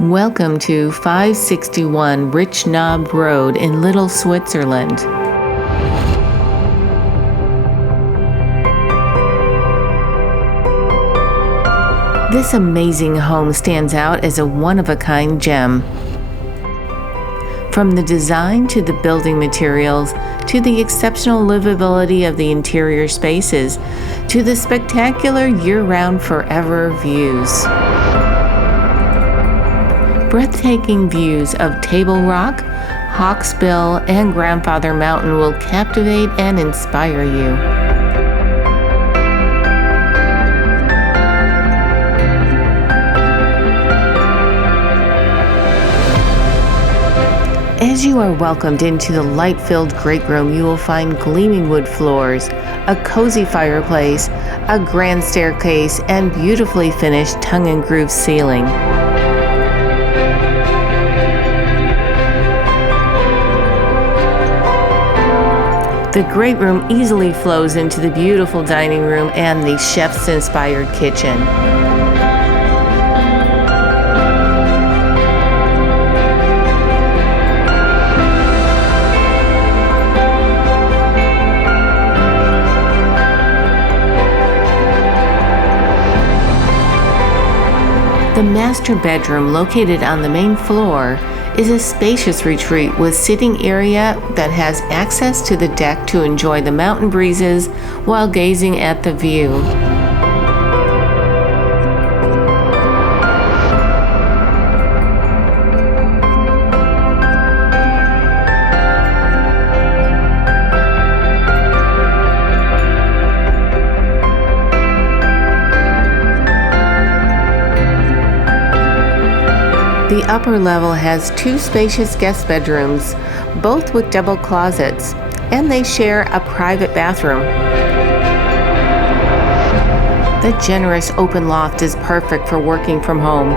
Welcome to 561 Rich Knob Road in Little Switzerland. This amazing home stands out as a one-of-a-kind gem. From the design to the building materials, to the exceptional livability of the interior spaces, to the spectacular year-round forever views. Breathtaking views of Table Rock, Hawksbill, and Grandfather Mountain will captivate and inspire you. As you are welcomed into the light-filled great room, you will find gleaming wood floors, a cozy fireplace, a grand staircase, and beautifully finished tongue-and-groove ceiling. The great room easily flows into the beautiful dining room and the chef's-inspired kitchen. The master bedroom, located on the main floor, is a spacious retreat with sitting area that has access to the deck to enjoy the mountain breezes while gazing at the view. The upper level has two spacious guest bedrooms, both with double closets, and they share a private bathroom. The generous open loft is perfect for working from home.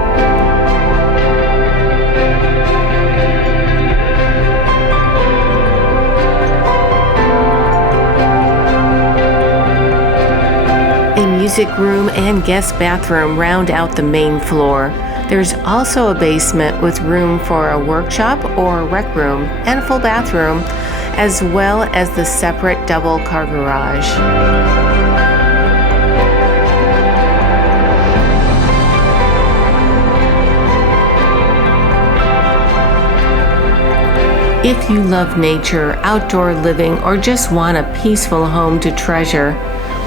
A music room and guest bathroom round out the main floor. There's also a basement with room for a workshop or rec room and a full bathroom, as well as the separate double car garage. If you love nature, outdoor living, or just want a peaceful home to treasure,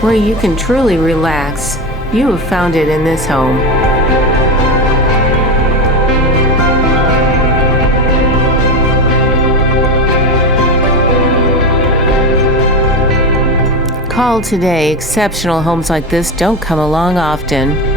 where you can truly relax, you have found it in this home. Call today. Exceptional homes like this don't come along often.